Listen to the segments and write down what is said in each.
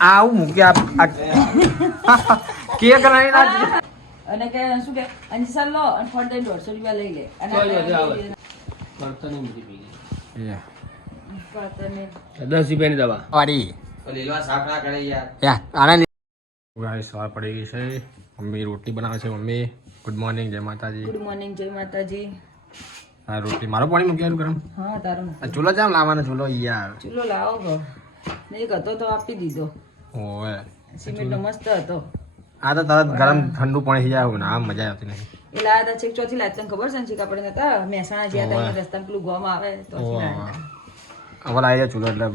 આવું મૂકી કેક લઈને આ- અને કે શું કે અંજી લો અને ફળ દઈ દોઢસો રૂપિયા લઈ લે. અને. લઈ દસ રૂપિયાની દવા. સવાર પડી ગઈ છે. મમ્મી રોટલી બનાવે છે મમ્મી. ગુડ મોર્નિંગ જય માતાજી. ગુડ મોર્નિંગ જય માતાજી. આ રોટલી મારો પાણી મૂકી ગરમ. હા તારું ચૂલો જામ લાવવાનો ચૂલો યાર. ચૂલો લાવો ને એક હતો તો આપી દીધો. ઓવે. સિમેન્ટનો મસ્ત હતો. આ તો તરત ગરમ ઠંડુ પાણી થઈ જાય ના મજા આવતી નહીં એ લાયા હતા છેક ચોથી લાયા તને ખબર છે ને આપણે નતા? મહેસાણા જ્યાં હતા રસ્તા પેલું ગોમ આવે તો હવે લાવી જાય ચૂલો એટલે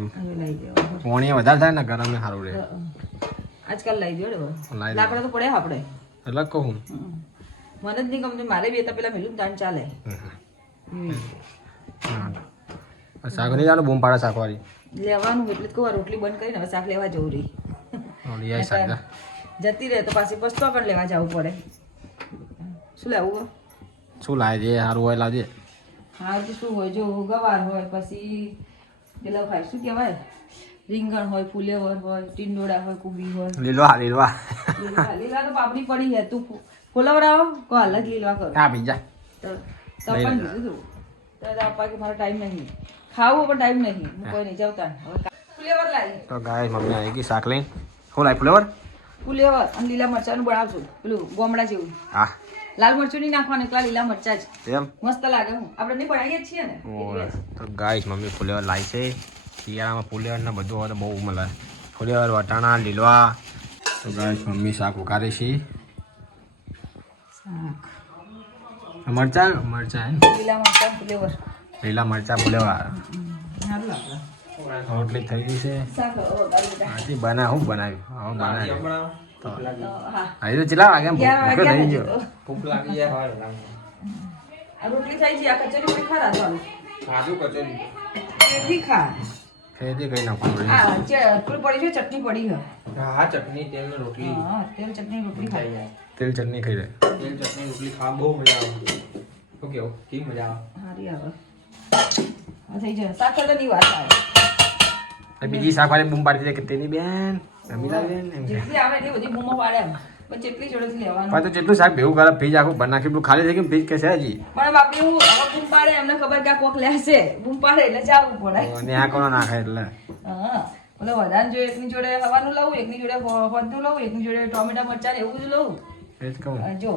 પાણી વધારે થાય ને ગરમ ને સારું રહે. આજકાલ લઈ જોડે. લાકડા તો પડે આપણે એટલે કહું. મને જ નહીં ગમતું મારે બે હતા પેલા મેલું તાણ ચાલે. હા. શાક નહીં જાણું બૂમ પાડે શાકવાળી. લેવાનું એટલે જ કહું રોટલી બંધ કરીને હવે શાક લેવા જવું રહી. જતી રહે તો પાછી પસ્તો પણ લેવા જવું પડે. શું લાવવું શું લાવે છે સારું હોય લાવજે. હા તો શું હોય જો ગવાર હોય પછી પેલા ભાઈ શું કહેવાય? રીંગણ હોય ફુલેવર હોય ટીંડોળા હોય કુબી હોય. લીલવા લીલવા. લીલા લીલા તો પાપડી પડી છે. તું ફુલવરાવો કો અલગ લીલવા કરો. હા બીજા તો તો પણ કીધું તો. આપવા કે મારો ટાઈમ નહીં. ખાવું પણ ટાઈમ નહીં. હું કોઈ નહીં જવતા ફુલેવર લાવી. તો ગાય મમ્મી આવી ગઈ શાક લઈને. હું લાવી ફ્લેવર? ફુલેવર અને લીલા મરચાંનું બનાવશું પેલું ગોમડા જેવું. હા. લાલ મરચું નહીં નાખવાનું એકલા લીલા મરચાં જ. એમ? મસ્ત લાગે હું. આપણે નહીં બનાવીએ છીએ ને. તો ગાય મમ્મી ફુલેવર લાવી છે. શિયાળામાં ફુલેવર ને બધું હોય તો બહુ મળે ફુલેવર વટાણા લીલવા. તો ગાય મમ્મી શાક ઉકારે છે. શાક. મરચા? મરચા? લીલા મરચા ફુલેવર. લીલા મરચા ફુલેવર રોટલી થઈ ગઈ છે. વઘારી બના હું બનાવ્યું હું બનાવ્યું હા. હજી તો ચેલા વાગે ભૂખ થઈ ગયો ભૂખ લાગી જાય હોય રોટલી થઈ ગઈ આ કચોરી પણ ખરા તો સાદું કચોરી. એથી ખા. ખેતી કઈ નાખવાનું આ જે પેલું પડી છે ચટણી પડી છે. હા ચટણી તેલ ને રોટલી. હા તેલ ચટણી રોટલી ખાઈ. જાય. તેલ ચટણી ખાઈ જાય તેલ ચટણી રોટલી ખા બહુ મજા આવે. ઓકે ઓકે કેવી મજા આવે? હારી આવે. હા થઈ જાય. શાક વાત આવે. બીજી શાકભાજી બૂમ પાડી દે કે તેની બેન રમી બેન જેટલી આવે એટલી બધી બૂમો પાડે પણ જેટલી જોડેથી લેવાનું. પણ તો જેટલું શાક ભેગું કરે ફ્રીજ આખું બનાખી પેલું ખાલી થઈ ગયું ફ્રીજ કે છે હજી. પણ બાપી હું હવે બૂમ પાડે એમને ખબર કે કોક લેશે. બૂમ પાડે એટલે જાવું પડે. અને આ કોનો નાખે એટલે? હા. વધારે જો એકની જોડે હવાનું લઉં એકની જોડે હોદનું લઉં એકની જોડે ટોમેટા મરચાં એવું જ લઉં. એ જ કહું. અને જો.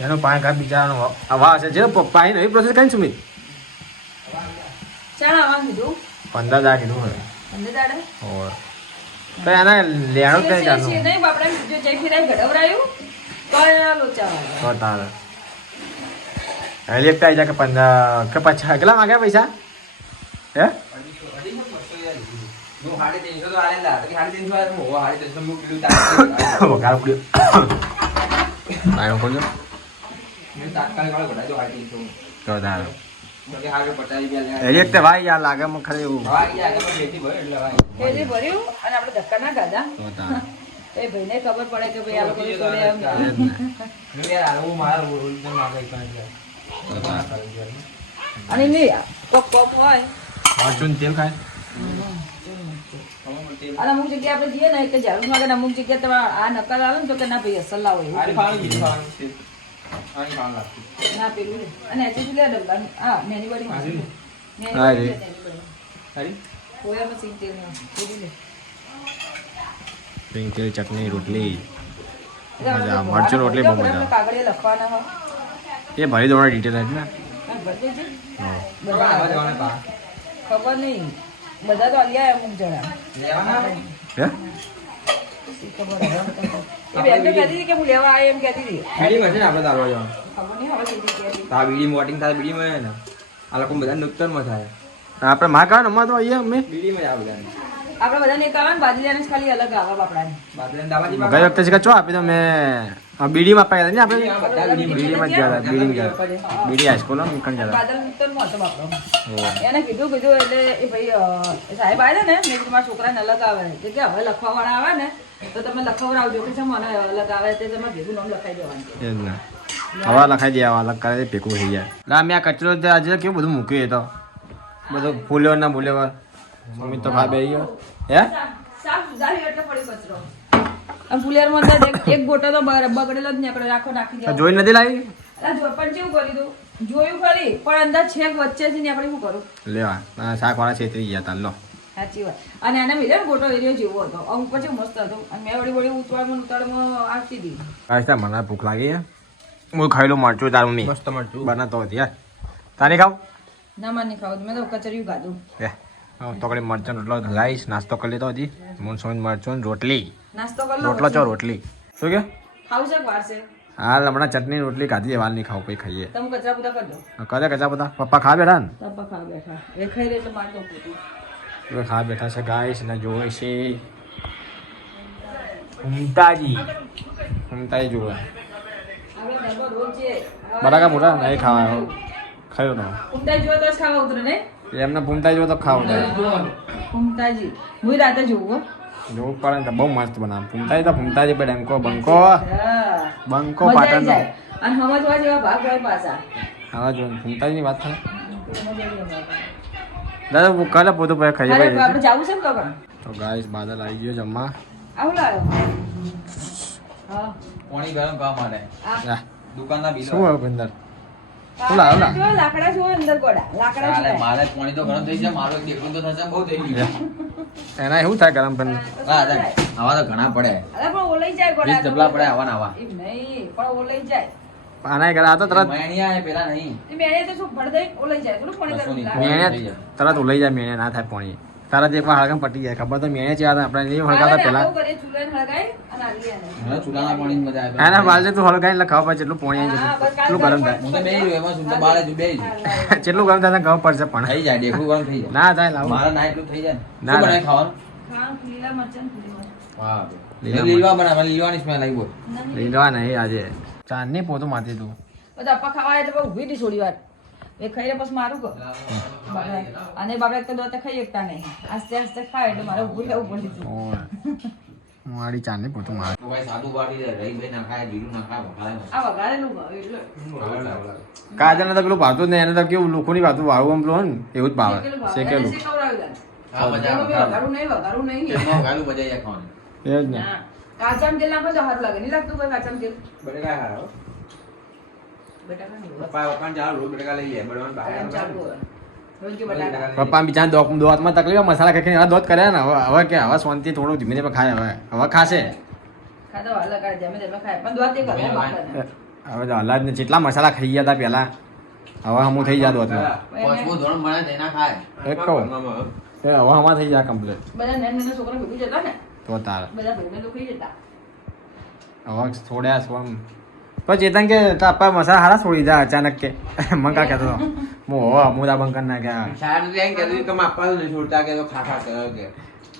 એનો પાંચ ઘાટ બિચારાનો હવા હશે છે. પપ્પા નવી પ્રોસેસ કઈ સુમિત. ચાલ આવા કીધું. પંદર હજાર કીધું અંદર દાડે? ઓર. તો એના લેણો કઈ છે જાતનું નહીં બાપડા જો જઈ ફિરાય ગડવરાયું તો એના લોચા તો તારે. એટલે એકતા આવી જાય કે પંદર કે પચાસ કેટલા માંગ્યા પૈસા? હે? ત્રણસો ત્રણસો ત્રણસો વગાડ પડ્યો. તાત્કાલિક વાળો ઘટાડી દો સાડી તો એકતા ભાઈ યાર લાગે મને ખરે એવું. ભર્યું અને આપણે ધક્કા ના ખાધા? એ ભાઈને ખબર પડે કે ભાઈ આ લોકો એક અને નહીં કોક કોક હોય. મરચું તેલ ખાય. અને અમુક જગ્યાએ આપણે જઈએ ને કે ઝાડુ માગે અમુક જગ્યાએ તમે આ નકલ આવે ને તો કે ના ભાઈ અસલ લાવો એવું આને ના પેલું અને એચી ડબ્બા બડી માં હા, રે. સિંગ તેલ લે. તેલ ચટણી રોટલી. મજા, મરચું રોટલી બહુ મજા. કાગળિયા લખવાના હોય. એ ભરી દોડા ડિટેલ હતી ને ખબર નહીં. બધા તો અલ્યા અમુક જણા. ખબર બેન તો કહેતી હતી કે હું લેવા આવી એમ કહેતી હતી. બીડીમાં છે ને આપણે તારવા જવાનું ખબર નહીં હવે સીધી આ બીડી વોટિંગ ને. આ લોકો બધા નુકસાનમાં થાય. આપણે માં કાઢો અમારે તો અહીંયા અમે જ આ બધાને આપણે બધાને એક આવે ને બાજરીયાને જ ખાલી અલગ આવે બાપડાને. બાદલાને દાવાજી ગઈ વખતે છે કે ચો આપી તો મેં બીડી માં પાયા ને આપણે? બીડી માં ગયા બીડી ગયા. બીડી હાઈસ્કૂલમાં નીકળી ગયા બાદલ મુક્તરમાં હતો બાપડો. એને કીધું કીધું એટલે એ ભાઈ સાહેબ આવ્યા ને મેં કીધું મારા છોકરાને અલગ આવે. કે કે હવે લખવા વાળા આવે ને તો તમે લખવડાવજો કે છે મને અલગ આવે તે તમે ભેગું નામ લખાઈ દેવાનું. ને. લખાઈ દે અલગ કરે તે ભેગું થઈ જાય. ના મેં આ કચરો તે આજે કેવું બધું મૂક્યું એ તો. બધું ફૂલ્યો ના ભૂલ્યો મમ્મી તો ખા બે ગયો. હે? સાફ સુધારી એટલે પડી અને ફુલિયારમાં અંદર એક- એક ગોટો તો બગડેલો જ નીકળ્યો રાખો નાખી દે જોઈ નથી લાવી? અલા, જો- પણ કેવું કરી દઉં? જોયું ખરી પણ અંદર છેક વચ્ચે છે ને આપણે શું કરું? લેવા આ શાક વાળા છેતરી ગયા તા લો સાચી વાત. અને એને મિલે ગોટો એરિયો જેવો હતો. અમુક પછી મસ્ત હતો. અને મેં વળી વળી ઉતવાળમાં ઉતાળમાં આવતી હતી. ગાઈસ તા મને ભૂખ લાગી છે. હું ખાઈ લઉં મરચું તાર મમ્મી મસ્ત મરચું. બનાતો હતી યાર. તારી ખાવ? ના મને ખાવ. મેં તો કચરિયું ખાધું. લે તો કડી મરચાં રોટલો ગાઈસ નાસ્તો કરી લીધો હતી મૂનસોન મરચું ને રોટલી. નાસ્તો કરી રોટલો ચો રોટલી. શું કે? ખાવું છે હાલ હમણાં ચટણી રોટલી ખાધી વાલ નહીં ખાવું પછી ખાઈએ. તમે કચરા કરજો કરે કચા બધા પપ્પા ખા બેઠા ને? પપ્પા ખા બેઠા. એ ખાઈ રહે એટલે મારે પૂતું ખા બેઠા છે ગાઈસ ને જોવે છે ઉમતાજી ઉમતાજી જોવે. બટાકા મોટા નહીં ખાવા ખાયો નો ઉમતાજી જોવે તો ખાવા ઉતરે ને એમને ભૂમતાજી જો તો ખાવું થાય ઉમતાજી હું રાતે જોવું જોવું પડે ને બહુ મસ્ત બનાવે. ભૂમતાજી તો ભૂમતાજી પણ એમકો બંકો. બંકો જાય. અને સમજવા જેવા ભાગ હોય પાછા. હવે જો ભૂમતાજીની વાત થાય. દાદા હું કરે પોતું પછી ખાઈ ભાઈ આપણે છે ને તો ગાઈસ બાદલ આવી ગયો જમવા. આવું લાવ્યો. પાણી ગરમ કામ માટે. દુકાનના બિલ શું આવ્યું. જો લાકડા જો અંદર ગોડા લાકડા મારે જો મારે પાણી તો ગરમ થઈ જાય મારો દેખું તો થશે બહુ થઈ ગયું. એના એવું થાય ગરમ પણ હા આવા તો ઘણા પડે. અરે પણ ઓલઈ જાય ગોડા જબલા પડે આવા ના આવા નહીં પણ ઓલઈ જાય. આના તો તરત મણિયા પેલા નહીં. મેળે તો શું ભર દઈ ઓલાઈ જાય. થોડું પાણી તરત ઉલાઈ જાય મેણે ના થાય પાણી તારા જે એકવાર હળગામ પટી જાય. ખબર તો મેં હતા આપણે નહીં હળગાતા પેલા હળગાઈ એના બાલજે તું હળગાઈને એટલે ખબર પડે જેટલું પોણી કેટલું ગરમ થાય. જેટલું ગરમ થાય ખબર પડશે પણ. થઈ જાય દેખું ગરમ થઈ જાય. ના થાય લાવ. મારા ના એટલું થઈ જાય ના, શું ખાવાનું? લીલા મરચાં લીલી. લીલવા બનાવે લીલવાની સ્મેલ આવી બોલ લીલવા નહીં આજે. ચાંદની પોતું માથે તું. બધા અપ્પા ખાવા એટલે બહુ ઊભી હતી થોડી વાર ખાઈ રે પછી મારું કહો અને બગડે તો દોતે ખાઈ શકતા નહીં. આસ્તે આસ્તે ખાય એટલે મારે ઉભું રહેવું પડે. આડી ચાંદની પોતું માર. તો ભાઈ સાદું વાટી દે રહી ભાઈ ના ખાય જીરું ના ખાય વઘારે આ વઘારેલું ભાવે એટલે. કાજલ તો પેલું ભાતું જ નહીં એને તો કેવું લોકો ની ભાતું વાળું આમ પેલું ને એવું જ ભાવે. શેકેલું. હા, મજા વઘારું નહીં વઘારું નહીં. એમાં વઘારેલું મજા આવી જાય ખાવાની. એ જ ને. ના. કાચામાં તેલ નાખો તો સારું લાગે. નહીં લાગતું કોઈ કાચામાં તેલ? બટેકા હોય. પપ્પા બિચારા દોત દોતમાં તકલીફ મસાલા ખાઈ હવે દોત કર્યા ને હવે હવે કે હવે શાંતિ થોડું ધીમે ધીમે ખાય હવે હવે ખાશે. હવે તો ને જેટલા મસાલા ખાઈ ગયા હતા પેલા હવે હમું થઈ જાય દોત એક કહું. એ હવે હમણાં થઈ જાય કમ્પ્લીટ બધા નાના નાના છોકરા ભેગું જતા ને? તો તાર. હવે થોડ્યા સ્વમ પણ ચેતન કે તાપા મસાલા હારા છોડી દા અચાનક કે. મંકા કહેતો હતો મો હો અમુદા બંકર ના ગયા શાયદ એમ કહેતું કે માપા નહીં છોડતા કે તો ખાખા ખા કે.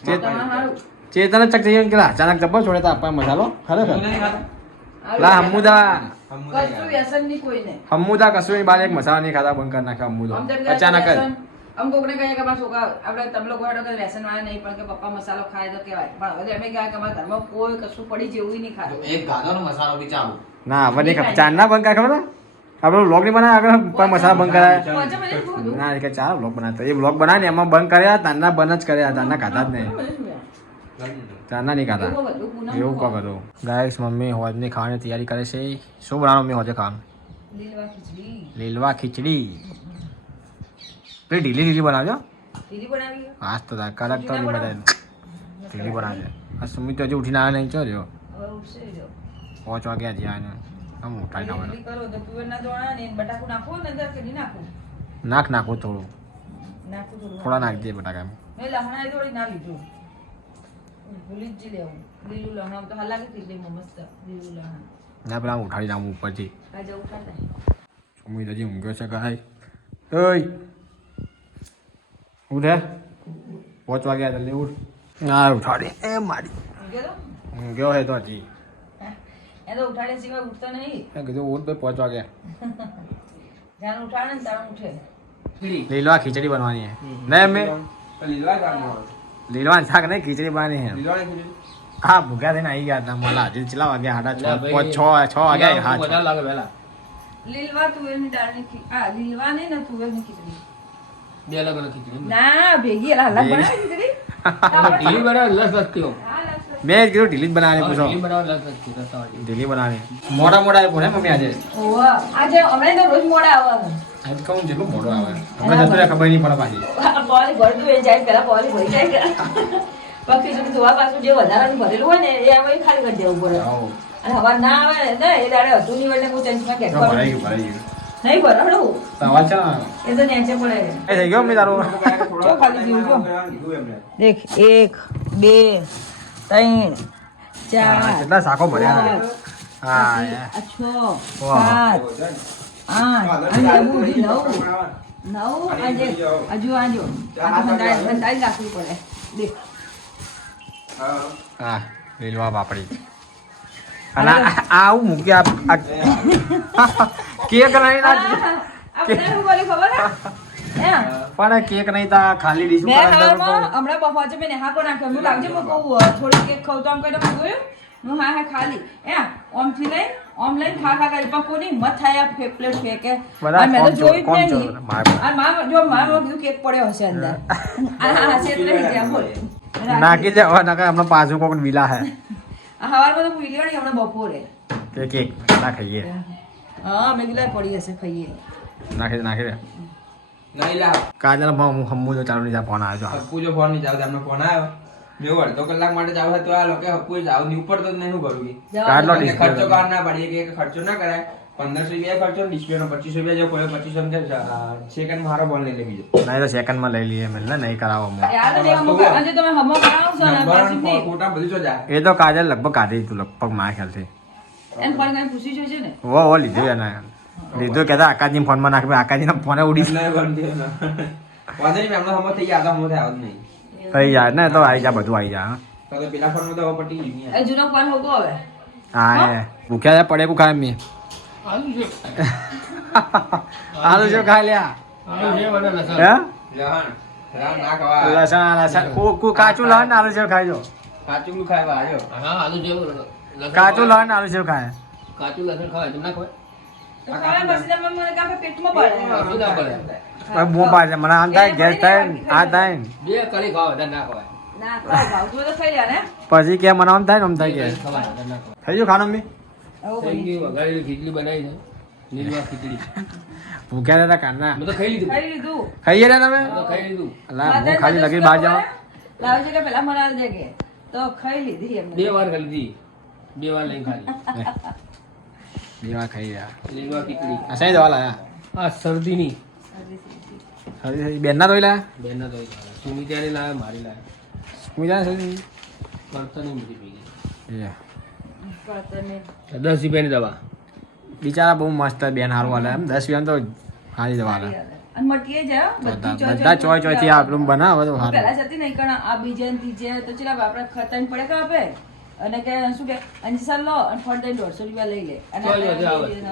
સારું. ચેતન જ ચક જઈએ કે અચાનક જબ્બર છોડે તો આપવા મસાલો. ખરેખર. ખરે લા હમુદા કશું વ્યસન નહીં કોઈને. હમુદા કશું બાર એક મસાલા નહીં ખાતા બંધ કરી નાખે હમુદો તેમ અચાનક જ. આમ કોકને કહીએ કે અમારા છોકરા આપણે તમે લોકો હેડો કે વ્યસન વાળા નહીં પણ કે પપ્પા મસાલો ખાય તો કહેવાય. પણ હવે અમે કહેવાય કે અમારા ઘરમાં કોઈ કશું પડી જેવું નહીં ખાતું એક ગાધોનો મસાલો બી ચાલુ. ના મને ચાંદ ના ચાંદના બંધ કરે ખબર? આપણે વ્લોગ નહીં બનાવ્યા આગળ પણ મસાલા બંધ કરાયા? ના એ કે ચાર વ્લોગ બનાવતા એ વ્લોગ બનાવે ને એમાં બંધ કર્યા તાના બંધ જ કર્યા તાના ખાતા જ નહીં. તાના નહીં ખાતા એવું બધું કરો ગાઈસ મમ્મી હોજની ખાવાની તૈયારી કરે છે. શું બનાવવાનું મમ્મી હોજે ખાવાનું? લીલવા ખીચડી. લીલવા ખીચડી. પેલી ઢીલી ઢીલી બનાવજો. ઢીલી બનાવી આજ તો કડક તો નહીં બધા ઢીલી બનાવજો. આ સુમિત હજી ઉઠીને આવ્યા નહીં ચો રહ્યો. પાંચ વાગ્યા હજી આને આમ ઉઠાઈ નાખવાનું નાખો નાખું? નાખ નાખું થોડું. નાખું થોડું. નાખ દે બટાકા મેં લહણા થોડી ના લીધું. ભૂલી જ લેવું લીલું લહણા તો હાલ લાગે ખીચડીમાં મસ્ત લીલું લહણા. ના પેલા ઉઠાડી નાખું ઉપરથી. કાજે ઉઠાડ હજી ઊંઘ્યો છે ઓય! ઉઠે? પાંચ વાગ્યા જલ્દી ઉઠ. ના ઉઠાડી. એ મારી. હું ગયો હે તો હજી. એ તો ઉઠાડે સિવાય ઉઠતો નહીં. મેં કીધું ઉઠ ભાઈ પાંચ વાગ્યા જ્યાં ઉઠાડે ને ત્યાં ઉઠે. લીલવા ખીચડી બનવાની હે. નહીં મેં લીલવાન શાક નહીં ખીચડી બનવાની હે. હા ભૂખ્યા થઈને આવી ગયા હતા मला હજી કેટલા વાગ્યા લે છ છ છ. વાગ્યા હા લીલવા તુવેરની દાળની આ લીલવા નહીં ને તુવેરની ખીચડી. બે અલગ અલગ ખીચડી ના? ભેગી અલા અલગ બનાવી ખીચડી ઢીલી બનાવે લસ લસતી હોય. હા લસ લસ. મેં જ કીધું ઢીલી જ પૂછો. ઢીલી બનાવવા લાગે છે ઢીલી બનાવવાની મોડા મોડા આપ્યો ને મમ્મી આજે? આજે હમણાં તો રોજ મોડા આવે આજ કહું જેટલું મોડું આવે. હમણાં જતું ખબર નહીં પડે પાછી. પોલી ભરતું એ જાય પેલા પોલી ભરી જાય કે બાકી જો પાછું જે વધારાનું ભરેલું હોય ને એ આવે ખાલી કરી દેવું પડે. અને હવા ના આવે ને એ દાડે હતું નહીં એટલે હું ટેન્શનમાં તો કેટ ભરાઈ ગયું ભરાઈ ગયું. નહીં ભરાડું તો છે એ તો નેચે પડે એ. થઈ ગયો મમ્મી તારું. જો ખાલી જીવ જો. દેખ એક બે ત્રણ ચાર કેટલા શાકો ભર્યા પાંચ, હા છ સાત આઠ અને નવ. નવ આજે હજુ આજો. આ તો બંધાઈ બંધાઈ પડે. દેખ. હા. લીલવા પાપડી અને આવું મૂકી આ- કેક નહીં ના? પણ કેક નહીં તા ખાલી ડીશ મેં. હમણાં બફાચે મેં નેહા પણ નાખ્યો. હું લાવજે હું કહું, થોડી કેક ખાવ તો આમ મેં જોયું. હું હા હા ખાલી એ ઓમથી લઈ ઓમ લઈને ખા ખા કરી પણ કોની હિંમત થાય આ પ્લેટ ફેંકે અને મેં તો જોયું જ નહીં. અને મા જો મા કીધું કેક પડ્યો હશે અંદર આ હા હશે એટલે જ્યાં બોલ. નાખી દેવા નકર હમણાં પાછું કોક વિલા હે હવારમાં તો હું ઈલ્યો નહીં, હમણાં બપોરે કે કેક ના ખાઈએ હા મેં કીધું પડી હશે ખાઈએ. નાખી દે નાખી દે. નહીં લા કાજલ હું હમ્મુ ચાલુ નહીં ફોન આવ્યો હપ્પુ જો ફોન નહીં જાવ તમને ફોન આવ્યો. મેં અડધો કલાક માટે જાવ તો આ લોકો હપ્પુ જાવની ઉપર તો નહીં. ડીશ. ખર્ચો ના પાડીએ કે ખર્ચો ના કરાય. પંદરસો રૂપિયા ખર્ચો ડિસ્પ્લે નો પચીસ રૂપિયા જો કોઈ પચીસો સેકન્ડ મારો બોલ લઈ લે બીજો. નહીં તો સેકન્ડમાં લઈ લઈએ મેં નહીં કરાવો બધું જાય એ તો કાજલ લગભગ કાઢી તું લગભગ મારા ખ્યાલથી. એને ફોન કરીને પૂછી જોજે ને. ઓ ઓ લીધું એને. લીધું આકાશજી નાખી ફોને ઉડી ના બંધ થયો વાંધો નહીં એમનો હમો થઈ ગયા. હમો થાય નહીં. થઈ જાય ને તો આવી જાય બધું આવી જા હા. તો તો પેલા ફોનમાં તો પટી ગયું એ જૂનો ફોન હોગો હવે. હા ભૂખ્યા પડે ખાય મેં. આલુ આલુ ખાઈ લ્યા. આલુ લસણ. હે? લહણ. રામ ના ખવાય. લસણ લસણ. કુ- કુ કાચું લહણ ને આલુ ખાઈ જો કાચું નું ખાય આવ્યો હા આલુ લસણ કાચું ખવાય. લહણ ને આલુ સેવ ખાય. કાચું લસણ ખવાય તમને ના ખવાય તો ખાવા પછી તમે મને કાં કે પેટમાં બળે. કાચું ના પડે. હવે બૂમ પાડે મને આમ થાય ગેસ થાય ને, આ થાય. ને. બે કલી ખાવા વધારે ના ખવાય. ના ખાવ ભાવતું હોય તો ખાઈ લે ને. પછી કે મને આમ થાય ને આમ થાય બે કે. કલી ખવાય વધારે ના ખવાય. થઈ ગયું ખાનું મેં આવું થઈ બની ગયું વઘારેલી ખીચડી બનાવી છે. લીલવા ખીચડી. ભૂખ્યા હતા કારના મેં તો ખાઈ લીધું. ખાઈ લીધું. ખાઈએ ને તમે? મેં તો ખાઈ લીધું. અલા હું ખાલી લગી બહાર જાઉં લાવજે કે પેલા મને આલ દે કે? તો ખાઈ લીધી એમને બે વાર ખાઈ લીધી. બે વાર લઈને ખાલી. જેવા ખાઈ રહ્યા. લીલવા પીકડી. આ સાઈ દવા લાયા આ શરદીની. બેન ના દોઈ લાયા બેન ના સુમી ત્યારે લાયા મારી લાયા સુમી જાય શરદી? કરતા ની બધી પી ગઈ. દસ રૂપિયાની દવા. બિચારા બહુ મસ્ત બેન હારું હાલે એમ દસ રૂપિયા તો સારી દવા હાલે બધી ચોય બધા ચોય ચોયથી આપણું બનાવે તો પેલા સારું જતી નહીં કારણ આ બીજે ને ત્રીજે તો ચલા બાપરા ખતન પડે કે આપે અને કે શું કે અંજસર લો અને ફળ દોઢસો રૂપિયા લઈ લે. અને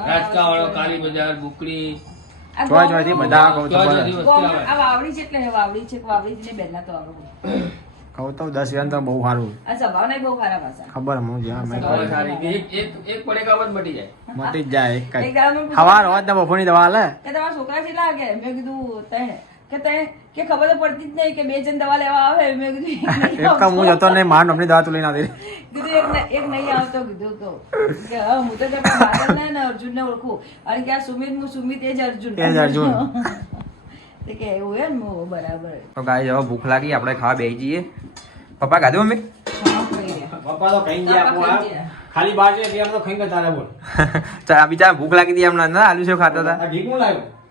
રાજકા વાળો કાલી બજાર બુકડી. છોકરા કેટલા વાગે? મેં કીધું કે ત્રણ કે ખબર તો પડતી જ નહીં કે બે જણ દવા લેવા આવે મેં કીધું એક તો હું જતો નહીં માર નોમની દવા તું લઈને આવી કીધું એક ને- એક નહીં આવતો કીધું તો. કે હા હું તો કે બાદલ ને અર્જુન ને ઓળખું. અને કે આ સુમિત હું સુમિત એ જ અર્જુન. એ જ અર્જુન. તો કે એવું એમ? બરાબર. તો ગાય હવે ભૂખ લાગી આપણે ખાવા બેસી જઈએ. પપ્પા ખાધું મમ્મી. પપ્પા તો ખાઈ ગયા ખાલી બાર છે એટલે તો ખાઈ ગયા તારે બોલ. બીજા ભૂખ લાગી હતી એમ ના આલુ સેવ ખાતા હતા. આ ઘી કોણ લાવ્યું.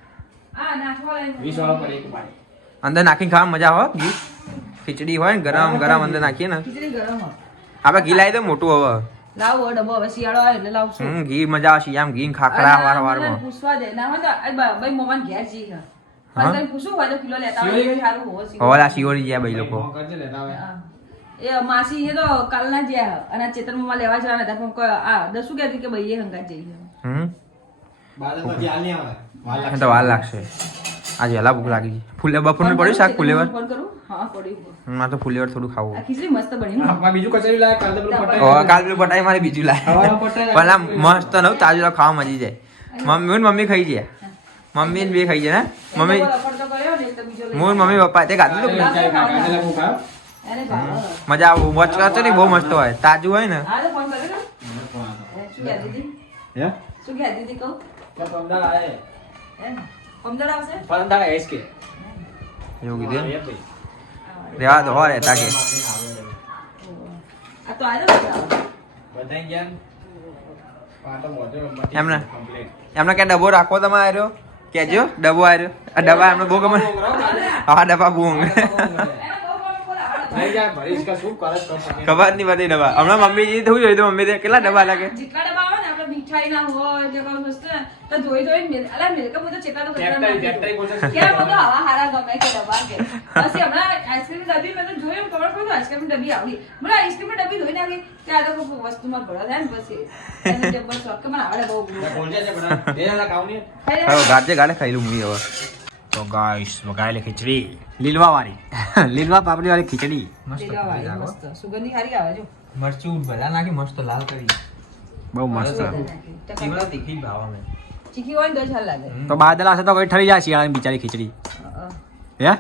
વીસ વાળા પડે એક પાણી અંદર નાખીને ખાવા મજા આવે ઘી? ખીચડી હોય ને ગરમ ગરમ અંદર નાખીએ ને. આપણે ઘી લાવી દે મોટું હવે. લાવો ડબ્બો હવે શિયાળો આવે એટલે લાવશું હમ ઘી મજા ઘી ખાખરા વાર આ પૂછવા દે. ના હોય તો ભાઈ મોમાન ઘેર જઈ હા? પણ હોય તો કિલો લેતા હોય સારું હોવો શીખો. હવે આ ભાઈ લોકો. કરજે લેતા આવે હા. એ માસી એ તો કાલના જ્યાં. અને ચેતનમાં લેવા જવાના હતા. પણ આ દસ શું કહેતી કે ભાઈ એ જઈએ હમ? બાર પછી હાલ નહીં આવે વાર એ લાગશે. તો વાર લાગશે આજે હેલા ભૂખ લાગી છે. ફૂલે બપોરનું પડ્યું શાક ફુલેવર? મારે તો ફુલેવર થોડું ખાવું. આ ખીચડી મસ્ત બની બીજું કચરી લાવે કાલે તો પેલું પટાઈ કાલ પેલું પટાઈ મારે બીજું લાય. પેલા મસ્ત નવું તાજું ખાવા મજી જાય. મમ્મી ને મમ્મી ખાઈ જાય મમ્મી ને બે ખાઈ જાય ને મમ્મી હું મમ્મી પપ્પા તે ખાધું. મજા આવે વોચ કરતો ને બહુ મસ્ત હોય. તાજું હોય ને? શું કહેતી હતી? કહું? એવું કીધું? રેવા તો આવ્યો ને? એમને એમને કે ડબ્બો રાખો તમે આવ્યો કેજો ડબ્બો આવ્યો આ ડબ્બા એમને બહુ ગમે. હા ડબ્બા બહુ. ખબર નહીં બધી ડબ્બા. હમણાં મમ્મીજી થયું જોયું તો મમ્મી તે કેટલા ડબ્બા લાગે? જેટલા ડબ્બા ને આપણે મીઠાઈના હોય જે કોઈ વસ્તુ તો ધોઈ ધોઈ મિલ- અલા મિલ્ક બધું ચેટલા તો નાખી દઉં. કેમ બધું આવા હારા ગમે કે ડબ્બા કે. પછી હમણાં આઈસ્ક્રીમ ડબ્બી મેં તો જોયું ખબર પડ્યું આઈસ્ક્રીમ ડબ્બી આવડી. મને આઈસ્ક્રીમ ડબ્બી ધોઈ નાખી ત્યાં તો કોઈ વસ્તુમાં ભળો થાય ને પછી. જબર શોખ કે મને આવડે બહુ ખાઈ લે. હવે ગાજે ગાડે ખાઈ મુઈ હવે. તો ગાઈસ વગાયેલી ખીચડી. લીલવા વાળી લીલવા પાપડી વાળી ખીચડી મસ્ત. સુગંધી સારી આવે જો. મરચું બધા નાખી મસ્ત લાલ કરી. બહુ મસ્ત. ચીકી હોય તો જ લાગે. તો બાદલ હશે તો કઈ ઠરી જાય શિયાળાની બિચારી ખીચડી. હે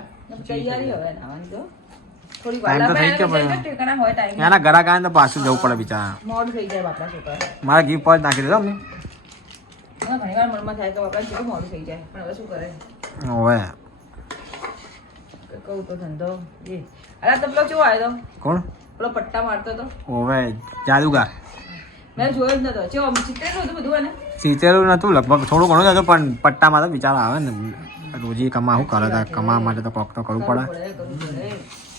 તૈયારી હવે નાવાની તો. થોડી તો થઈ ગયો પણ. વિચાર કે ઠેકાણા હોય time. એના ઘરા કાંઈ તો પાછું જવું પડે બિચારા. મોડું થઈ જાય બાપા છોકરા. મારા ગીફ પર નાખી દીધો અમને. મનમાં થાય તો બાપા કેટલું મોડું થઈ જાય. પણ હવે શું કરે? હવે. કહું તો ધંધો. એ. અરે તો પેલો કેવો આવ્યો તો? કોણ? પેલો પટ્ટા મારતો તો? હવે. જાદુગર. સિત્તેરું નતું. લગભગ થોડું ઘણું હતું પણ પટ્ટામાં તો બિચારા આવે ને. રોજી કમા શું કરે તા કમા માટે તો કોક તો કરવું પડે.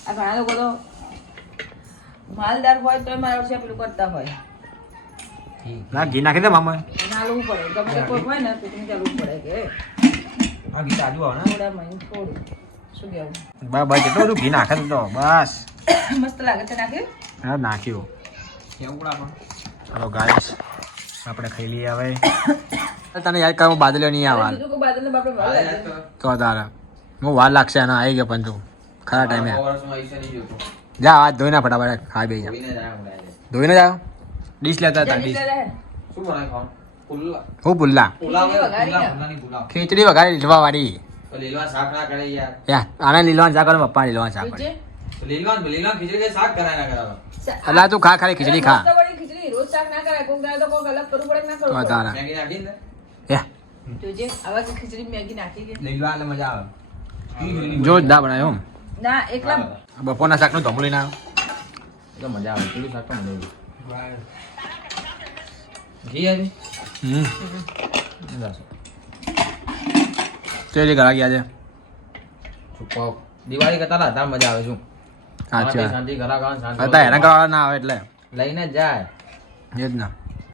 આ ઘણા લોકો તો માલદાર હોય તોય મારા વર્ષે પેલું કરતા હોય. ના ઘી નાખી દે મામા નાલવું પડે. ગમે કોઈ હોય ને પીકનિક ચાલવું પડે કે. આ ગીત આજુ આવે ને? થોડા મહિને થોડું. શું કહેવું? બસ બસ જેટલું બધું ઘી નાખે તો. બસ. મસ્ત લાગે છે નાખ્યું? હા નાખ્યું. કેવું પણ? ચલો ગાઈસ આપણે ખાઈ લઈએ હવે. તને યાદ કરવા નહીં બાદલ ને બાપડે ભાવે લાગે. તો તારે. હું વાર લાગશે એના આવી ગયો પણ તું. ખરા ટાઈમે. નહીં જા આ ધોઈને ફટાફટ ખાઈ બે ધોઈને જાઓ ડીશ લેતા હતા ડીશ. હું પુલ્લા ખીચડી વઘારી લીલવા વાળી શાક આને લીલવાન કરો પપ્પા લીલવાન શાક કરાય ના કરાવે અલા તું ખા ખાલી ખીચડી ખા મસ્ત વળી ખીચડી રોજ શાક ના કરાય કોક દાડો કોક અલગ કરવું પડે ના કરવું તારા મેગી નાખી ને? યા જોજે આવા કે ખીચડી મેગી નાખી કે લીલવા એટલે મજા આવે. જોરદાર બનાવ્યો હમ. ના એકલા. બપોરના શાકનું ધમલું લઈને આવ્યો તો મજા આવે પેલું શાક તો મજા ઘી આવી હમ. ચેલી કરા ગયા છે દિવાળી કરતા ના હતા મજા આવે શું? સાચી શાંતિ ઘરા શાંતિ હતા હેરાન કરવાવાળા ના આવે એટલે. લઈને જ જાય. એ જ ના